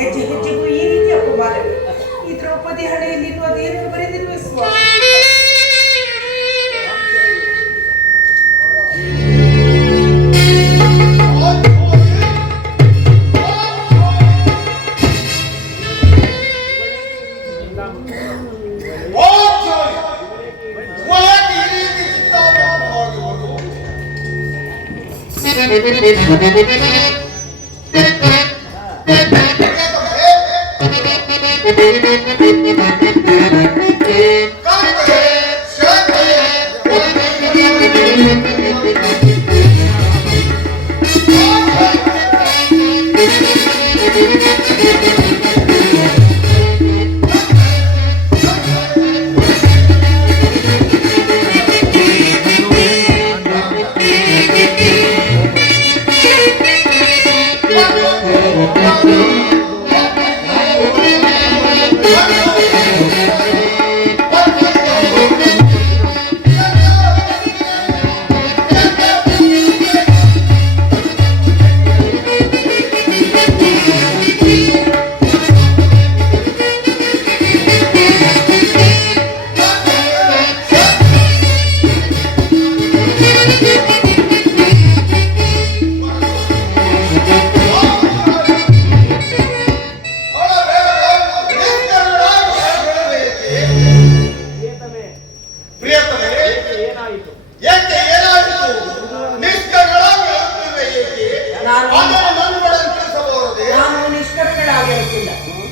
ಹೆಜ್ಜೆ ಹೆಜ್ಜೆಗೂ ಈ ರೀತಿಯ ಅಪಮಾನಗಳು. ಈ ದ್ರೌಪದಿ ಹಣೆಯಲ್ಲಿ ಇನ್ನು ಅದೇನು ಬರೆದಿರುವ ಸ್ವಾಮಿ.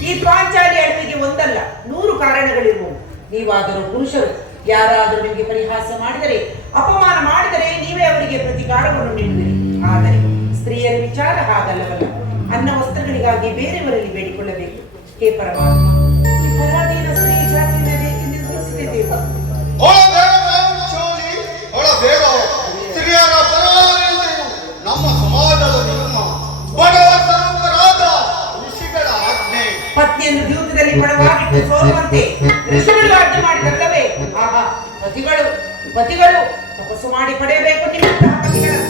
ಈ ಪಾಂಚಾಲಿ ಅಳಿವಿಗೆ ಒಂದಲ್ಲ 100 ಕಾರಣಗಳಿರುವವು. ನೀವಾದರೂ ಪುರುಷರು ಯಾರಾದರೂ ನಿಮಗೆ ಪರಿಹಾಸ ಮಾಡಿದರೆ, ಅಪಮಾನ ಮಾಡಿದರೆ ನೀವೇ ಅವರಿಗೆ ಪ್ರತಿಕಾರವನ್ನು ನೀಡುವಿರಿ. ಆದರೆ ಸ್ತ್ರೀಯರ ವಿಚಾರ ಹಾಗಲ್ಲವಲ್ಲ. ಅನ್ನ ವಸ್ತ್ರಗಳಿಗಾಗಿ ಬೇರೆಯವರಲ್ಲಿ ಬೇಡಿಕೊಳ್ಳಬೇಕು. ಹೇ ಪರಮಾತ್ಮ, ಈ ಪರಾಧೀನ ಸ್ತ್ರೀ ಜಾತಿ ನಿರ್ಮಿಸಿದೆ ದೇವ. ನಮ್ಮ ಸಮಾಜದ ನಿಯಮ, ಬಡವ ಸರ್ವರಾದ ಋಷಿಗಳ ಆಜ್ಞೆ. ಪತ್ನಿಯನ್ನು ಜೀವಿತದಲ್ಲಿ ಬಡವಾಗಿಟ್ಟು ಸೋಲುವಂತೆ ಋಷಿಗಳು ಆಜ್ಞೆ ಮಾಡಿದಲ್ಲವೇ? ಆಹಾ, ಪತಿಗಳು ತಪಸ್ಸು ಮಾಡಿ ಪಡೆಯಬೇಕು ನಿಮ್ಮಂತಹ ಪತಿಗಳನ್ನು.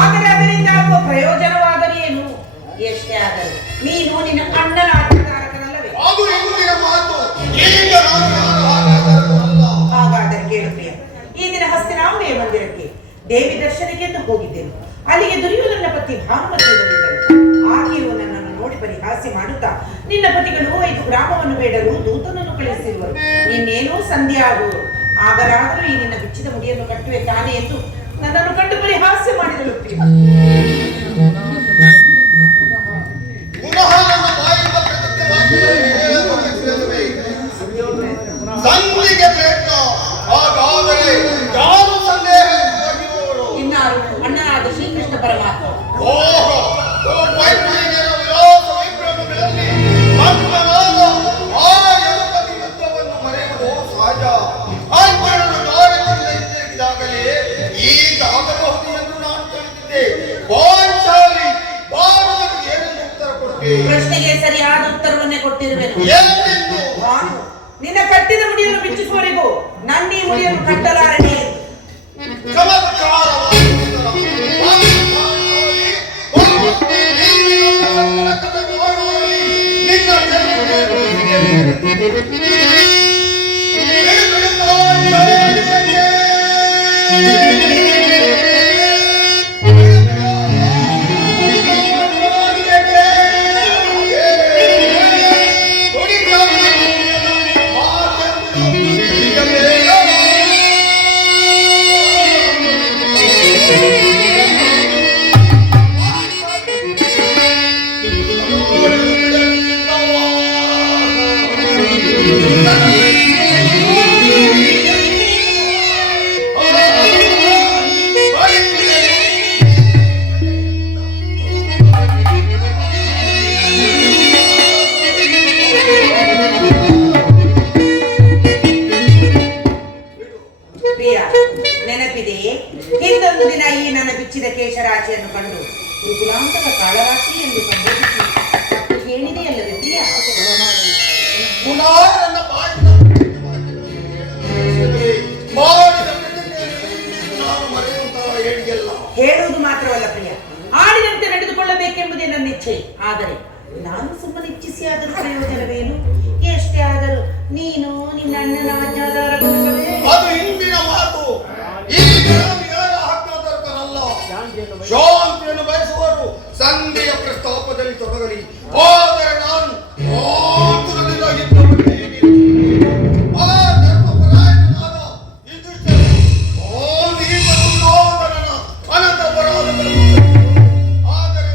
ಆದರೆ ಅದರಿಂದ ಆಗುವ ಪ್ರಯೋಜನವಾದರೆ ಏನು? ಎಷ್ಟೇ ಆದರೂ ನೀನು ನಿನ್ನ ಅಣ್ಣನ ಆಟಗಾರಕನಲ್ಲವೇ? ಹಾಗಾದರೆ ಕೇಳು ಪ್ರಿಯ, ಈ ದಿನ ಹಸ್ತಿನಾಂಬೆಯ ಮಂದಿರಕ್ಕೆ ದೇವಿ ದರ್ಶನಕ್ಕೆಂದು ಹೋಗಿದ್ದೆನು. ಅಲ್ಲಿಗೆ ದುರ್ಯೋಧನ ಪತಿ ಭಾನುಮತಿ ಬಂದಿದ್ದರು. ಆಕೆಯು ನನ್ನನ್ನು ನೋಡಿ ಪರಿಹಾಸ್ಯ ಮಾಡುತ್ತಾ, ನಿನ್ನ ಪತಿಗಳು 5 ಗ್ರಾಮವನ್ನು ಬೇಡಲು ದೂತನನ್ನು ಕಳಿಸಿರುವರು, ಇನ್ನೇನೋ ಸಂಧ್ಯಾ ಆಗುವರು, ಆಗಲಾದರೂ ಈ ನಿನ್ನ ಬಿಚ್ಚಿದ ಮುಡಿಯನ್ನು ಕಟ್ಟುವೆ ತಾನೆ ಎಂದು ನನ್ನನ್ನು ಕಂಡು ಪರಿಹಾಸ್ಯ ಮಾಡಿದಳು. ಪುನಃ ನನ್ನ ಬಾಯಿಂದ ಪ್ರತಿಜ್ಞೆ ವಾಕ್ಯಗಳನ್ನು ಹೇಳಲು ಬಯಸುತ್ತೇವೆ. ಸಂಧಿಗೆ ಬೇಕಾ? ಹಾಗಾದರೆ ಯಾರು ಸಂದೇಹವಾಗಿರುವವರು? ಇನ್ನಾರು ಅಣ್ಣನಾದ ಶ್ರೀಕೃಷ್ಣ ಪರಮಾತ್ಮ. ಓಹೋ, ವೈದ್ಯರ ವಿಲಾಸ ವೈಭವಗಳಲ್ಲಿ ಭಕ್ತನಾದ ಆ ಯದುಪತಿ ಯುದ್ಧವನ್ನು ಮರೆಯುವುದು ಸಹಜ. ಅರ್ಜುನನು ದಾರಿಯಿಂದ ಹಿಂದಿರುಗಿದಾಗಲೇ ಈಗ ಆಗಬಹುದು ಎಂದು ನಾನು ತಿಳಿದಿದ್ದೆ. ಪಾಂಚಾಲಿ ಭಾರತಕ್ಕೆ ಏನೆಂದು ಉತ್ತರ ಕೊಡುವೆ? ಪ್ರಶ್ನೆಗೆ ಸರಿಯಾದ ಉತ್ತರವನ್ನೇ ಕೊಟ್ಟಿರುವೆನು. ಏನೆಂದು? ನಾನು ನಿನ್ನ ಕಟ್ಟಿದ ಮುಡಿಯನ್ನು ಬಿಚ್ಚಿಸುವವರೆಗೂ ನನ್ನ ಈ ಮುಡಿಯನ್ನು ಕಟ್ಟಲಾರನೆ. ಚಮತ್ಕಾರವಾದ ಉತ್ತರ. ನಿನ್ನ ನೆನಪಿದೆಯೇ? ಹಿಂದೊಂದು ದಿನ ಈ ನನ್ನ ಬಿಚ್ಚಿದ ಕೇಶರಾಶಿಯನ್ನು ಕಂಡು ಋತುಲಾಂತಕ ಕಾಳರಾಶಿ ಎಂದು ಸಂಬೋಧಿಸಿ ತಪ್ಪು ಹೇಳಿದೆಯಲ್ಲವೇ ಪ್ರಿಯ? ಹೇಳುವುದು ಮಾತ್ರವಲ್ಲ ಪ್ರಿಯ, ಆಡಿದಂತೆ ನಡೆದುಕೊಳ್ಳಬೇಕೆಂಬುದೇ ನನ್ನ ಇಚ್ಛೆ. ಆದರೆ ನಾನು ಸುಮ್ಮನೆ ಇಚ್ಛಿಸಿ ಆದರೂ ಪ್ರಯೋಜನವೇನು? ಎಷ್ಟೇ ಆದರೂ ನೀನು ನಿನ್ನ ಅಣ್ಣನ ಆಜ್ಞಾಧಾರ ಅದು ಹಿಂದಿನ ಮಾತು. ಈಗ ಯಾರ ಹಕ್ಕದರ್ಕರಲ್ಲ. ಶಾಂತಿಯನ್ನು ಬಯಸುವರು ಸಂಧಿಯ ಪ್ರಸ್ತಾಪದಲ್ಲಿ ತೊಡಗಲಿ. ಆದರೆ ನಾನು ಆತುರದಿಂದ ಆ ಧರ್ಮಪರಾಯಣನಾದ ದುರ್ಯೋಧನನ ಅನಂತ ಅಪರಾಧಗಳನ್ನು, ಆದರೆ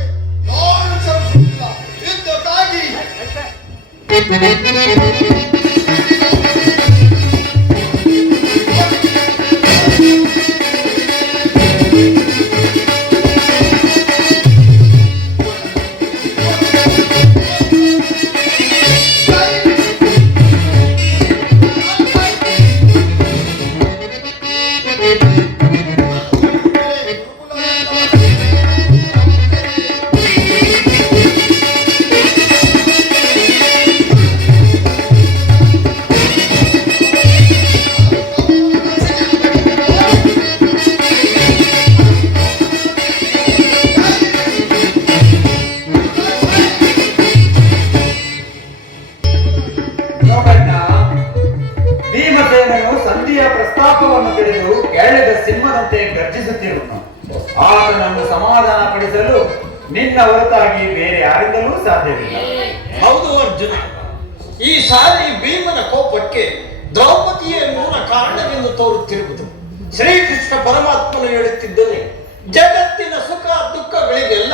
ನಾನು ಕ್ಷಮಿಸುತ್ತಿಲ್ಲ. ಯುದ್ಧಕ್ಕಾಗಿ ಪ್ರಸ್ತಾಪವನ್ನು ತಿಳಿದು ಕೆಳದ ಸಿಂಹದಂತೆ ಗರ್ಜಿಸುತ್ತಿರುವನು. ಆತನನ್ನು ಸಮಾಧಾನ ಪಡಿಸಲು ನಿನ್ನ ಹೊರತಾಗಿ ಬೇರೆ ಯಾರಿಂದಲೂ ಸಾಧ್ಯವಿಲ್ಲ. ಹೌದು ಅರ್ಜುನ, ಈ ಸಾರಿ ಭೀಮನ ಕೋಪಕ್ಕೆ ದ್ರೌಪದಿಯೇ ಮೂಲ ಕಾರಣವೆಂದು ತೋರುತ್ತಿರುವುದು. ಶ್ರೀಕೃಷ್ಣ ಪರಮಾತ್ಮನು ಹೇಳುತ್ತಿದ್ದನು, ಜಗತ್ತಿನ ಸುಖ ದುಃಖಗಳಿಗೆಲ್ಲ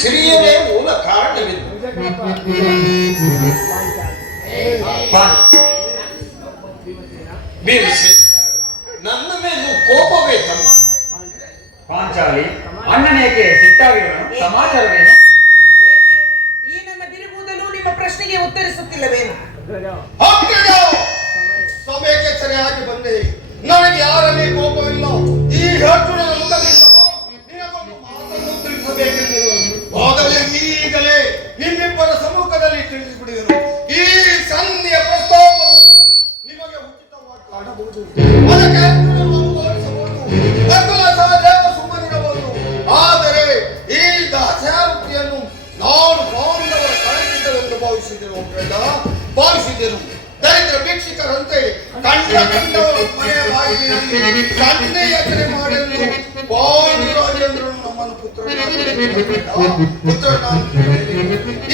ಸಿರಿಯರೇ ಮೂಲ ಕಾರಣವೆಂದು. ಭೀಮಸೇನ, ನನ್ನ ಮೇಲೂ ಕೋಪವೇ ತಮ್ಮ. ಪಾಂಚಾಲಿ, ಅಣ್ಣನೇಕೆ ಸಿಟ್ಟಾಗಿರುವನು? ಸಮಾಚಾರವೇನು? ಈ ನನ್ನ ಬಿರುಗುವುದಲು ನಿಮ್ಮ ಪ್ರಶ್ನೆಗೆ ಉತ್ತರಿಸುತ್ತಿಲ್ಲವೇನು? ಸಮಯಕ್ಕೆ ಸರಿಯಾಗಿ ಬಂದೆ. ನನಗೆ ಯಾರಲ್ಲಿ ಕೋಪವಿಲ್ಲ. ಈ ಅರ್ಜುನನ ಮುಖದಿಂದ ನಿನಗೊಂದು ಮಾತನ್ನು ತಿಳಿಸಬೇಕೆಂದಿರುವನು. ಆದರೆ ಈಗಲೇ ನಿಮ್ಮಿಬ್ಬರ ಸಮ್ಮುಖದಲ್ಲಿ ತಿಳಿಸಿಬಿಡುವೆನು. ಈ ಸಂಧಿಯ ಪ್ರಸ್ತಾಪವು ನಿಮಗೆ ಉಚಿತವಾಗಿ ಕಾಣಬಹುದು. ಅದಕ್ಕೆ ಅರ್ಜುನನು ಅನುಭವಿಸಬಹುದು, ನಕುಲ ಸಹದೇವ ಸುಮ್ಮನಿರಬಹುದು. ಆದರೆ ಈ ದಾಸ್ಯಾವೃತ್ತಿಯನ್ನು ನಾನು ಪಾಂಡವರ ಕಳೆದಿದ್ದವೆಂದು ಭಾವಿಸಿದೆನು. ದರಿದ್ರ ಭಿಕ್ಷುಕರಂತೆ ಕಂಡವರು ಮನೆಯ ಬಾಗಿಲಿನಲ್ಲಿ ಸಂಧೆ ಯಾತ್ರೆ ಮಾಡಲು ಪಾಂಡುರಾಜೇಂದ್ರನು ನಮ್ಮನ್ನು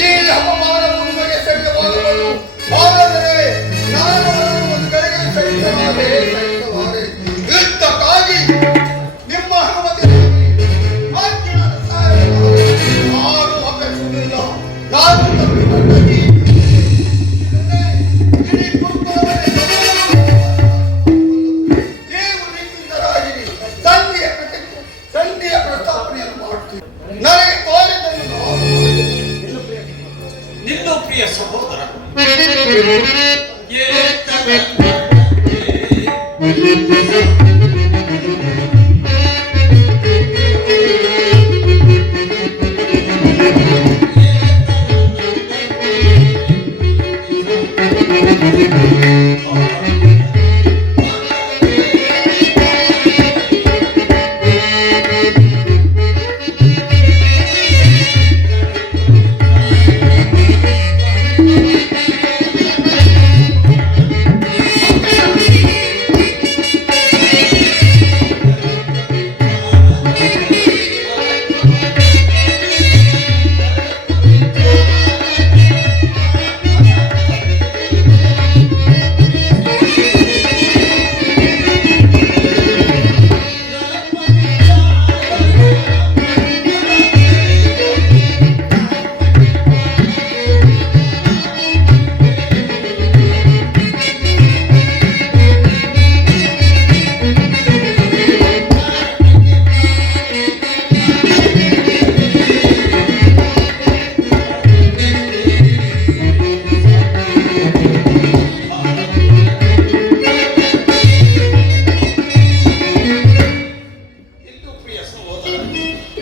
ಈ ಹವಾಮಾನವನ್ನು ನಮಗೆ ಸಹಿತವಾಗಲು ಆದರೆ ನಾನು ಒಂದು ಕಡೆಗೆ ಸಹಿತವಾದೆ ಯುದ್ಧಕ್ಕಾಗಿ ನಿಮ್ಮ ಅನುಮತಿ ನಾನು ಅಪೇಕ್ಷಿಸಿಲ್ಲ. ನಾನು ತಪ್ಪಿಕೊಂಡಾಗಿ ನೀವು ನಿಂತಿದ್ದರಾಗಿರಿ. ಸಂಧಿಯ ಪ್ರಸ್ತಾಪನೆಯನ್ನು ಮಾಡ್ತೀವಿ. ನನಗೆ ತೋರಿದ್ದನ್ನು ನಿನ್ನ ಪ್ರಿಯ ಸಹೋದರ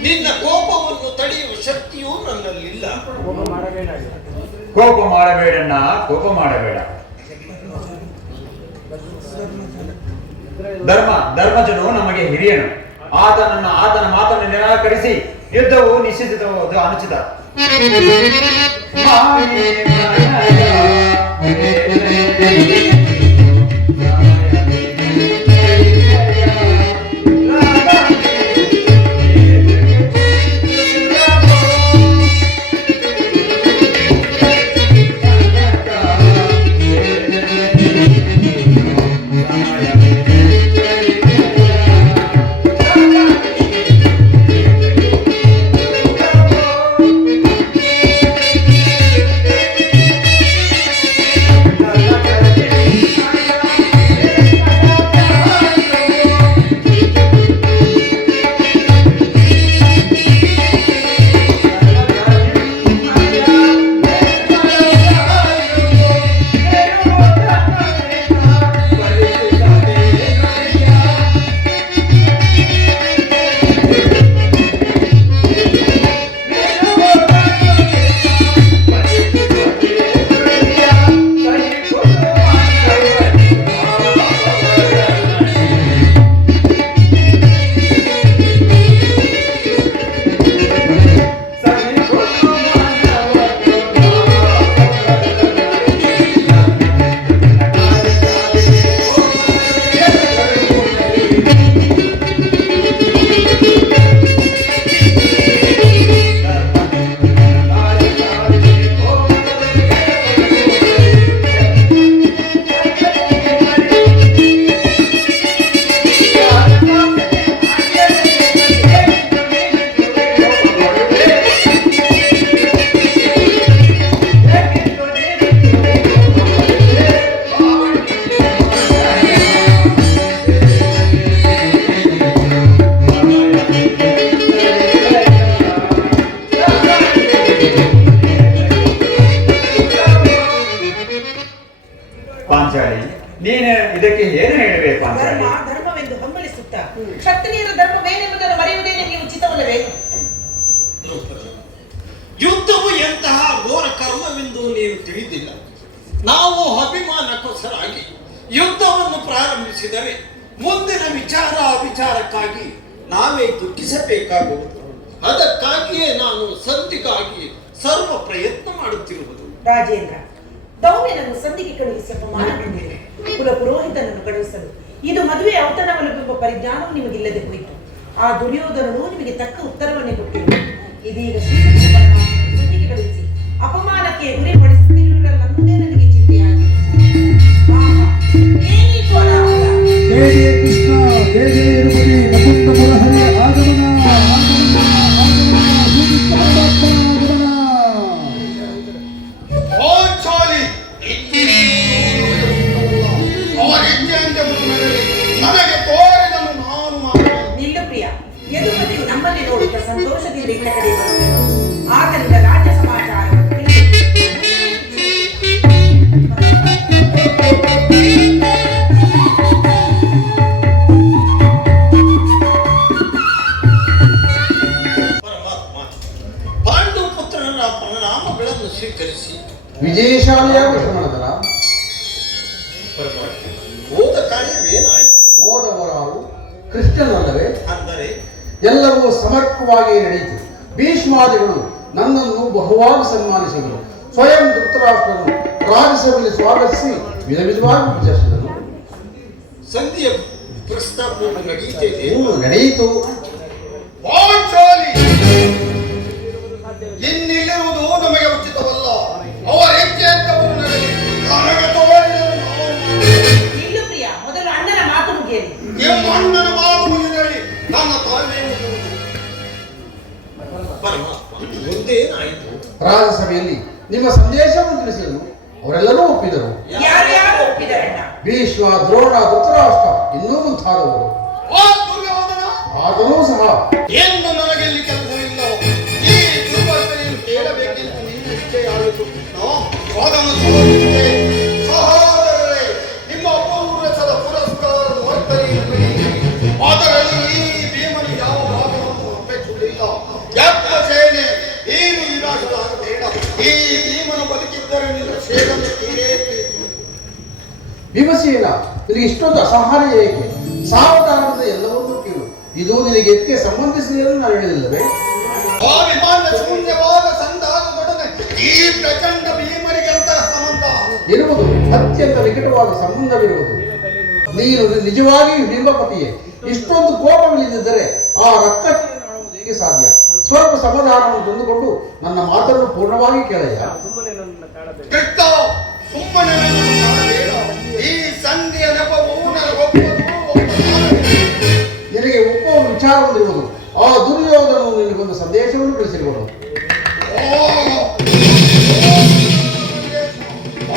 ನಿನ್ನ ಕೋಪವನ್ನು ತಡೆಯುವ ಶಕ್ತಿಯೂ ನನ್ನಲ್ಲಿಲ್ಲ. ಕೋಪ ಮಾಡಬೇಡಣ್ಣ, ಕೋಪ ಮಾಡಬೇಡ. ಧರ್ಮಜನು ನಮಗೆ ಹಿರಿಯನು. ಆತನ ಮಾತನ್ನು ನಿರಾಕರಿಸಿ ಯುದ್ಧವು ನಿಶ್ಚಿತವಾದ ಅನುಚಿತ. ಪಾಂಚಾಲಿ, ನೀನು ಇದಕ್ಕೆ ಏನು ಹೇಳಬೇಕು? ಧರ್ಮವೆಂದು ಹಂಬಲಿಸುತ್ತಾ ಕ್ಷತ್ರಿಯರ ಧರ್ಮವೇನೆಂಬುದನ್ನು ಮರೆಯುವುದೇನೆ ನೀವು ಉಚಿತವಲ್ಲವೇ? ಯುದ್ಧವು ಎಂತಹ ಘೋರ ಕರ್ಮವೆಂದು ನೀನು ತಿಳಿದಿಲ್ಲ. ನಾವು ಅಭಿಮಾನಕ್ಕೋಸ್ಕರಾಗಿ ಯುದ್ಧವನ್ನು ಪ್ರಾರಂಭಿಸಿದರೆ ಮುಂದಿನ ವಿಚಾರಕ್ಕಾಗಿ ನಾವೇ ದುಃಖಿಸಬೇಕಾಗುವುದು. ಅದಕ್ಕಾಗಿಯೇ ನಾನು ಸಂಧಿಗಾಗಿ ಸರ್ವ ಪ್ರಯತ್ನ ಮಾಡುತ್ತಿರುವುದು. ರಾಜೇಂದ್ರ, ದೌಮ್ಯನನ್ನು ಸಂಧಿಗೆ ಕಳುಹಿಸಿ ಅಪಮಾನ ಕುಲ ಪುರೋಹಿತನನ್ನು ಕಳುಹಿಸಲು ಇದು ಮದುವೆ ಔತಣವಲ್ಲವೆಂಬ ಪರಿಜ್ಞಾನವು ನಿಮಗಿಲ್ಲದೆ ಹೋಯಿತು. ಆ ದುರ್ಯೋಧನನು ನಿಮಗೆ ತಕ್ಕ ಉತ್ತರವನ್ನೇ ಕೊಟ್ಟಿರುವುದು. ಇದೀಗ ಶ್ರೀಕೃಷ್ಣ ಪರಮಾತ್ಮನ ಸುದ್ದಿಗೆ ಕಳುಹಿಸಿ ಅಪಮಾನಕ್ಕೆ ಗುರಿಪಡಿಸುತ್ತಿರುವುದಲ್ಲೇ ನನಗೆ ಚಿಂತೆಯಾಗಿದೆ. ಆಹಾ, ಏನಿದು ಅನಾಹುತ? ಜಯ ಜಯ ಕೃಷ್ಣ, ಜಯ ಜಯ ಇರುಮತಿ, ನಕುಂದ ಮುರಹರಿಯ ಆಗಮನ, ಆಗಮನ, ಆಗಮನ, ಶ್ರೀಕೃಷ್ಣ ಪರಮಾತ್ಮನ ಆಗಮನ. ಪಾಂಚಾಲಿ ಅವರ ಇಚ್ಛೆಯಂತೆ ಮುಂದುವರೆಯಲಿ. ನನಗೆ ತೋರಿದನ್ನು ನಾನು ಮಾಡುತ್ತೇನೆ. ನಿಲ್ಲು ಪ್ರಿಯ, ಯದುಪತಿಯು ನಮ್ಮಲ್ಲಿ ನೋಡಿದ ಸಂತೋಷದಿಂದ ಇತ್ತ ಕಡೆ ಬರುತ್ತಿದ್ದರು. ಆತನಿಂದ ರಾಜ್ಯ ಸಮಾಚಾರವನ್ನು ಪರಮಾತ್ಮ ಪಾಂಡು ಪುತ್ರನ ಪರಿಣಾಮಗಳನ್ನು ಸ್ವೀಕರಿಸಿ ವಿಜಯಶಾಲಿಯಾದ ಶ್ರಮಣದರ ಹೋದ ಕಾರ್ಯವೇನಾಯಿತು? ಓದವರಾರು ಕೃಷ್ಣನಲ್ಲವೇ? ಅಂದರೆ ಎಲ್ಲವೂ ಸಮರ್ಪಕವಾಗಿ ನಡೆಯಿತು. ಭೀಷ್ಮಾದಿಗಳು ನನ್ನನ್ನು ಬಹುವಾಗಿ ಸನ್ಮಾನಿಸಿದರು. ಸ್ವಯಂ ಧೃತರಾಷ್ಟ್ರನು ರಾಜಸಭೆಯಲ್ಲಿ ಸ್ವಾಗತಿಸಿ ವಿಧ ವಿಧವಾಗಿ ವಿಚಾರಿಸಿದನು. ಸಂಧಿಯ ಪ್ರಸ್ತಾಪವು ನಡೆಯುತ್ತಿದೆ. ನಡೆಯಿತು. ಪಾಂಚಾಲಿ ಇನ್ನಿಲ್ಲಿರುವುದು ನಮಗೆ ಉಚಿತವಲ್ಲ. ಅವರ ಇಚ್ಛೆಯಂತೆ ನಡೆಯಲಿ. ನನಗೆ ತೋರಿದನ್ನು ನಾನು ಮಾಡುತ್ತೇನೆ. ನಿಲ್ಲು ಪ್ರಿಯ, ಮೊದಲು ಅಣ್ಣನ ಮಾತು ಮುಗಿಯಲಿ. ನಿಮ್ಮ ಅಣ್ಣನ ಮಾತು ಮುಗಿದಳಿ ನನ್ನ ತಾಳ್ಮೆ ಮುಗಿಯುವುದು. ಪರಮಾತ್ಮ ಮುಂದೇನಾಯಿತು? ರಾಜಸಭೆಯಲ್ಲಿ ನಿಮ್ಮ ಸಂದೇಶವನ್ನು ತಿಳಿಸಿದನು. ಅವರೆಲ್ಲರೂ ಒಪ್ಪಿದರು. ಯಾರ್ಯಾರು ಒಪ್ಪಿದರಣ್ಣ? ಭೀಷ್ಮ, ದ್ರೋಣ, ಧೃತರಾಷ್ಟ್ರ ಇನ್ನೂ ಮುಂತಾದವರು. ಆ ದುರ್ಯೋಧನ ಆದರೂ ಸಹ ಎಂದು ನನಗೆ ಇಲ್ಲಿ ಕೆಲಸವಿಲ್ಲ. ಈ ದುರ್ವರ್ತನೆಯನ್ನು ಕೇಳಬೇಕೆಂದು ನೀನು ಇಚ್ಛೆಯಾಯಿತು. ಅದನ್ನು ಸೋಲಿಸಿದೆ. ಸಹೋದರರೇ, ನಿಮ್ಮ ಅಪೂರ್ವಸದ ಪುರಸ್ಕಾರದ ವರ್ತನೆ ಅದರಲ್ಲಿ ಈ ಭೀಮನು ಯಾವ ಭಾಗವನ್ನು ಅಪೇಕ್ಷಿಸುವುದಿಲ್ಲ. ಯಪ್ಪ ಸೇನೆ ಏನು ವಿನಾಶವಾಗಬೇಡ. ಈ ಭೀಮನು ಬದುಕಿದ್ದರೆ ನಿನ್ನ ಸೇವೆಯನ್ನು ತೀರೇಬೇಕು. ಭೀಮಸೇನ, ನಿನಗೆ ಇಷ್ಟೊಂದು ಅಸಹಾಯ ಏಕೆ? ಸಾವಧಾನದಿಂದ ಎಲ್ಲವನ್ನೂ ಕೇಳು. ಇದು ನಿನಗೆ ಎತ್ತಿಗೆ ಸಂಬಂಧಿಸಿದೆ ಎಂದು ನಾನು ಹೇಳಿಲ್ಲವೇ? ಆ ವಿಮಾನ ಶೂನ್ಯವಾದ ಸಂಧಾನದೊಡನೆ ಈ ಪ್ರಚಂಡ ಭೀಮನಿಗೆ ಅಂತಹ ಸಂಬಂಧ ಇರುವುದು ಅತ್ಯಂತ ನಿಕಟವಾದ ಸಂಬಂಧವಿರುವುದು. ನೀನು ನಿಜವಾಗಿಯೂ ಭೀಮಪತಿಯೇ. ಇಷ್ಟೊಂದು ಕೋಪವಿಲ್ಲದಿದ್ದರೆ ಆ ರಕ್ಕಸೆಯನ್ನು ಆಳುವುದು ಹೇಗೆ ಸಾಧ್ಯ? ಸ್ವಲ್ಪ ಸಮಾಧಾನವನ್ನು ತಂದುಕೊಂಡು ನನ್ನ ಮಾತನ್ನು ಪೂರ್ಣವಾಗಿ ಕೇಳಯ್ಯ. ಕೃಷ್ಣ ಸುಮ್ಮನೆ ನನ್ನನ್ನು ಮಾಡಬೇಡ. ಈ ಸಂಧಿಯ ನೆಪವು ನನಗೊಪ್ಪದು. ನಿನಗೆ ಒಪ್ಪುವ ವಿಚಾರವಿರುವುದು. ಆ ದುರ್ಯೋಧನನು ನಿನಗೊಂದು ಸಂದೇಶವನ್ನು ತಿಳಿಸಿರುವನು.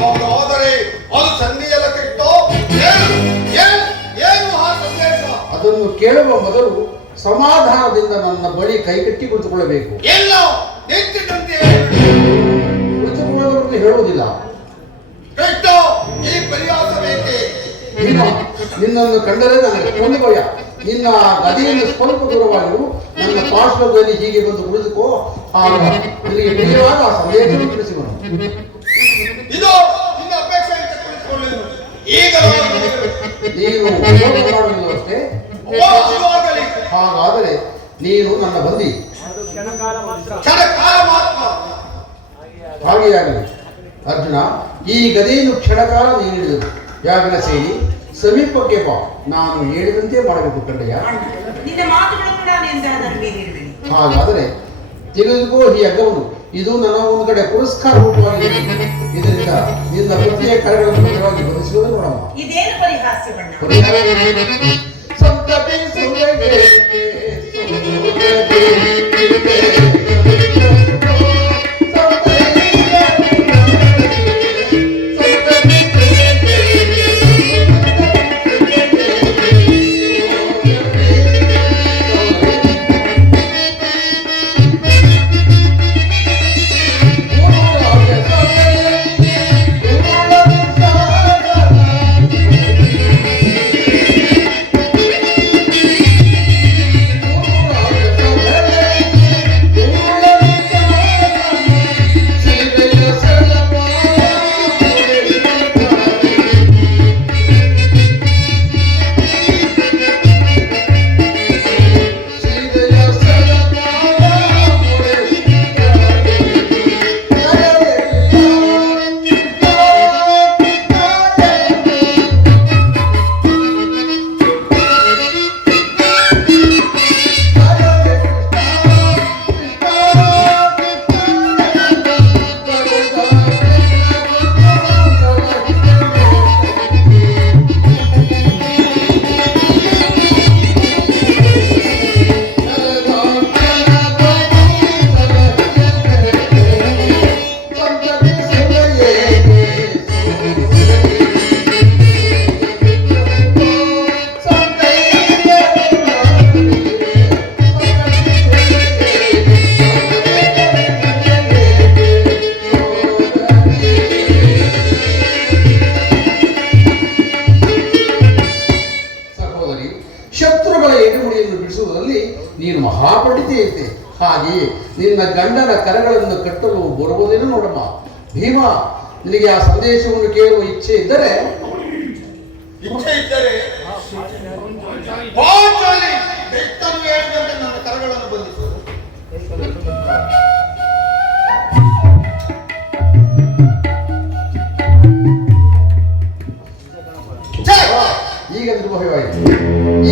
ಹಾಗಾದರೆ ಅದು ಸಂಧಿಯಲ್ಲ ಕೃಷ್ಣ. ಏನು ಆ ಸಂದೇಶ? ಅದನ್ನು ಕೇಳುವ ಮೊದಲು ಸಮಾಧಾನದಿಂದ ನನ್ನ ಬಳಿ ಕೈಕಟ್ಟಿ ಕುಳಿತುಕೊಳ್ಳಬೇಕು. ಎಲ್ಲ ನಿಂತಿದ್ದಂತೆ ಕುಳಿತುಕೊಳ್ಳುವುದನ್ನು ಹೇಳುವುದಿಲ್ಲ. ಕೃಷ್ಣ, ಈ ಪರಿಹಾಸ ಬೇಕೆ? ನಿನ್ನನ್ನು ಕಂಡರೆ ನನಗೆ ಕೊಂದು ಭಯ. ನಿನ್ನ ಗದಿಯನ್ನು ಸ್ವಲ್ಪ ದೂರವಾಗಿರು. ನನ್ನ ಪಾರ್ಶ್ವದಲ್ಲಿ ಹೀಗೆ ಬಂದು ಕುಳಿತುಕೋ. ಆಗ ನಿನಗೆ ಪ್ರಿಯವಾದ ಆ ಸಂದೇಶವನ್ನು ತಿಳಿಸುವನು. ಇದು ನಿನ್ನ ಅಪೇಕ್ಷೆ ಅಂತ ಕುಳಿತುಕೊಳ್ಳುವುದು. ಈಗ ನೀನು ಮೋಸ ಮಾಡುವುದಿಲ್ಲವಷ್ಟೇ. ಆಗಲಿ. ಹಾಗಾದರೆ ನೀನು ನನ್ನ ಬಂದಿ. ಕ್ಷಣಕಾಲ ಮಾತ್ರ. ಹಾಗೆಯಾಗಲಿ. ಅರ್ಜುನ, ಈ ಗದೆಯನ್ನು ಕ್ಷಣಕಾಲ ನೀನು ಹಿಡಿದನು. ಯಾಗಿನ ಸೇರಿ ಸಮೀಪಕ್ಕೆ ಬಾ. ನಾನು ಹೇಳಿದಂತೆ ಮಾಡಬೇಕು ಕಂಡಯ್ಯ. ಅಣ್ಣ, ನಿನ್ನ ಮಾತುಗಳನ್ನು ನಾನು ಎಂದಾದರೂ ಮೀರಿರುವೆನು. ಹಾಗಾದರೆ ತೆಗೆದುಕೋ ಈ ಹಗ್ಗವನ್ನು. ಇದು ನನ್ನ ಒಂದು ಕಡೆ ಪುರಸ್ಕಾರ ರೂಪವಾಗಿದೆ. ಇದರಿಂದ ನಿನ್ನ ಪ್ರತಿಯ ಕಾರ್ಯಗಳನ್ನು ನಿಜವಾಗಿ ಬದುಕಿಸುವುದು ನೋಡಮ್ಮ. ಇದೇನು ಪರಿಹಾಸ್ಯ ಬಣ್ಣ? ಸಂತತಿ ಸುರಗೆ ನೀನು ಮಹಾಪಂಡಿತೆ ಐತೆ. ಹಾಗೆಯೇ ನಿನ್ನ ಗಂಡನ ಕರಗಳನ್ನು ಕಟ್ಟಲು ಬರುವುದೇನು ನೋಡಮ್ಮ. ಭೀಮ, ನಿನಗೆ ಆ ಸಂದೇಶವನ್ನು ಕೇಳುವ ಇಚ್ಛೆ ಇದ್ದರೆ ಇಚ್ಛೆ ಇದ್ದರೆ ಪಾಂಚಾಲಿ ಬೆಟ್ಟನು ಹೇಳಿದಂತೆ ನನ್ನ ಕರಗಳನ್ನು ಬಂಧಿಸು. ಈಗ ನಿರ್ಭಯವಾಯಿತು.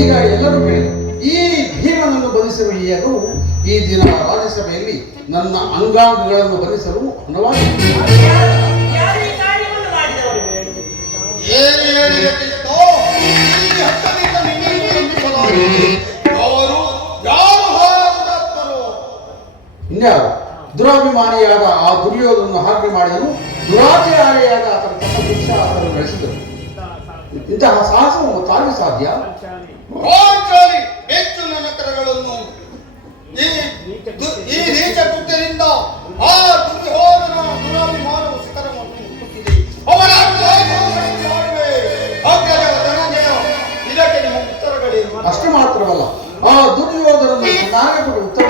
ಈಗ ಎಲ್ಲರೂ ಕೇಳಿದರು, ಈ ಭೀಮನನ್ನು ಬಂಧಿಸುವ ಈ ಅಗವು ಈ ದಿನ ರಾಜ್ಯಸಭೆಯಲ್ಲಿ ನನ್ನ ಅಂಗಾಂಗಗಳನ್ನು ಬಂಧಿಸಲು ಅನುವಾಗಿದೆ. ಯಾರು ಈ ಕಾರ್ಯವನ್ನು ಮಾಡಿದವರು? ಏನು ಹೇಳಿದಕ್ಕಿತ್ತೋ ಈ ಹತ್ತದಿಂದ ನಿನ್ನನ್ನು ಬಂಧಿಸಲಾಗಿದೆ. ಅವರು ಯಾರು ಹಾರಾಡುತ್ತಾರೋ? ಇನ್ಯಾರು? ದುರಾಭಿಮಾನಿಯಾದ ಆ ದುರ್ಯೋಧನನ್ನು ಹಾಗೆ ಮಾಡಿದನು. ದುರಾಚಾರಿಯಾದ ಆತನ ತಮ್ಮ ಶಿಕ್ಷ ಆತನು ನಡೆಸಿದರು. ಇಂತಹ ಸಾಹಸವನ್ನು ತಾನೇ ಸಾಧ್ಯ? ಪಾಂಚಾಲಿ ಹೆಚ್ಚು ನನ್ನ ಕರಗಳನ್ನು ಈ ನೀಚ ಕೃತ್ಯದಿಂದ ಆ ದುರ್ಯೋಧನ ದುರಾಭಿಮಾನವು ಶಿಖರವನ್ನು ಮುಟ್ಟುತ್ತಿದೆ. ಅವರ ಮಾಡುವೆ ಅಗ್ರಜ ಧನಂಜಯ, ಇದಕ್ಕೆ ನಿಮ್ಮ ಉತ್ತರಗಳೇನು? ಅಷ್ಟು ಮಾತ್ರವಲ್ಲ, ಆ ದುರ್ಯೋಧನನ್ನು ಚೆನ್ನಾಗಿ ಕೊಟ್ಟು ಉತ್ತರ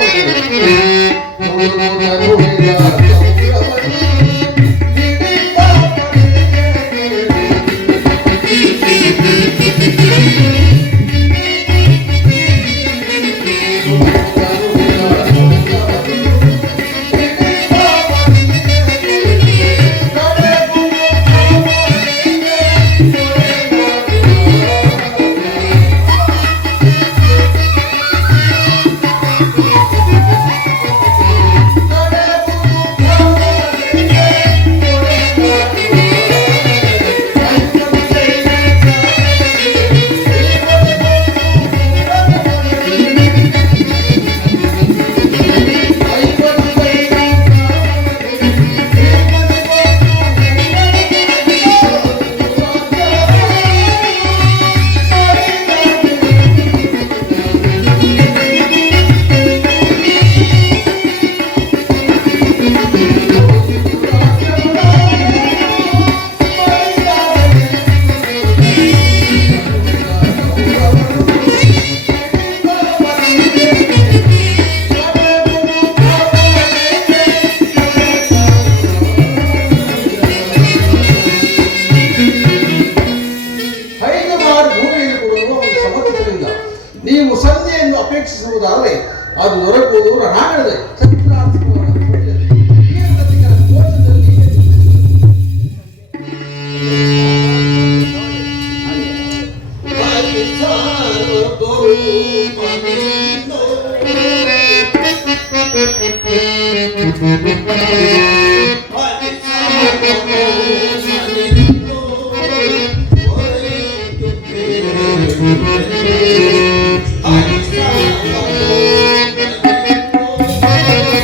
ನೀವು ಸಂಧಿಯನ್ನು ಅಪೇಕ್ಷಿಸುವುದಾದರೆ ಅದು ದೊರಕುವುದು ರಣಾಂಗಣದಲ್ಲಿ. I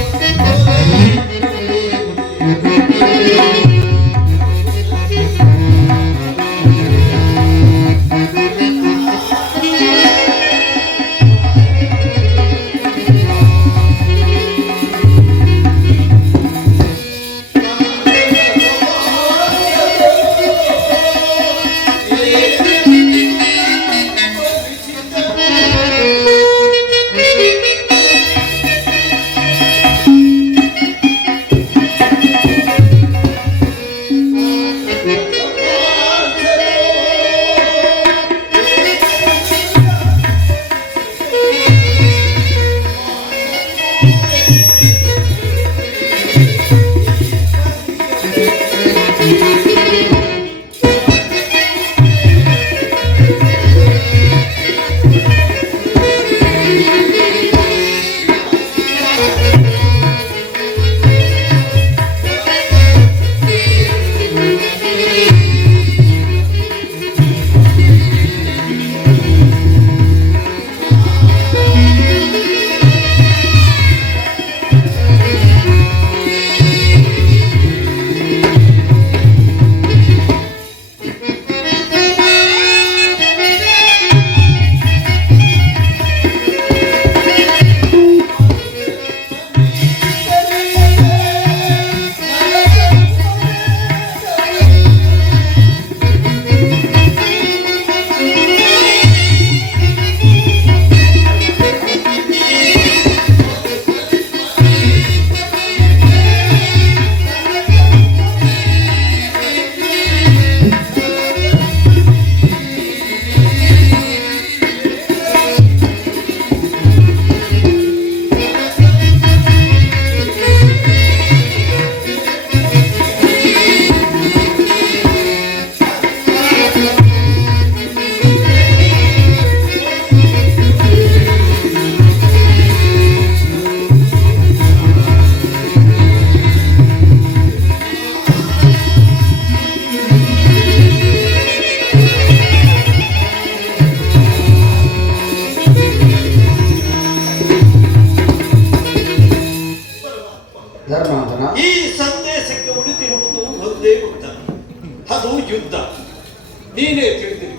ನೀನೇ ತಿಳಿದಿರಿ,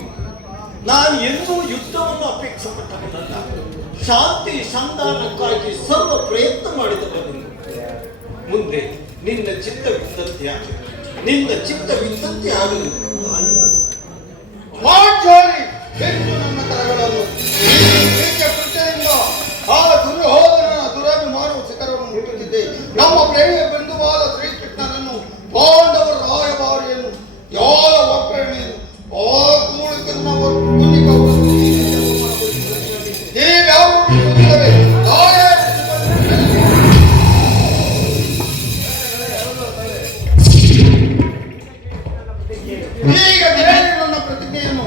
ನಾನು ಎಂದೂ ಯುದ್ಧವನ್ನು ಅಪೇಕ್ಷಿಸಪಟ್ಟವನಲ್ಲ. ಶಾಂತಿ ಸಂಧಾನಕ್ಕಾಗಿ ಸರ್ವ ಪ್ರಯತ್ನ ಮಾಡಿದವನು. ಮುಂದೆ ನಿನ್ನ ಚಿತ್ತವಿದ್ದಂತೆ ಆಗಲಿ. ಪಾಂಚಾಲಿ ಹೆಚ್ಚು ನನ್ನ ಕರಗಳನ್ನು ನೀಚ ಕೃತ್ಯದಿಂದ ಆ ದುರ್ಯೋಧನ ದುರಭಿಮಾನವು ಶಿಖರವನ್ನು ಮುಟ್ಟುತ್ತಿದ್ದೆ. ನಮ್ಮ ಪ್ರೇಮ ಬಂಧುವಾದ ಶ್ರೀಕೃಷ್ಣನನ್ನು, ಪಾಂಡವರ ರಾಯಭಾರಿಯನ್ನು, ಯಾವ ಒಕ್ಕರಣೆಯನ್ನು, ಆ ಕೂಳಿಕರನ್ನು ಹೀಗ್ಯಾವ ಈಗ ಬೇರೆ ನನ್ನ ಪ್ರತಿಜ್ಞೆಯನ್ನು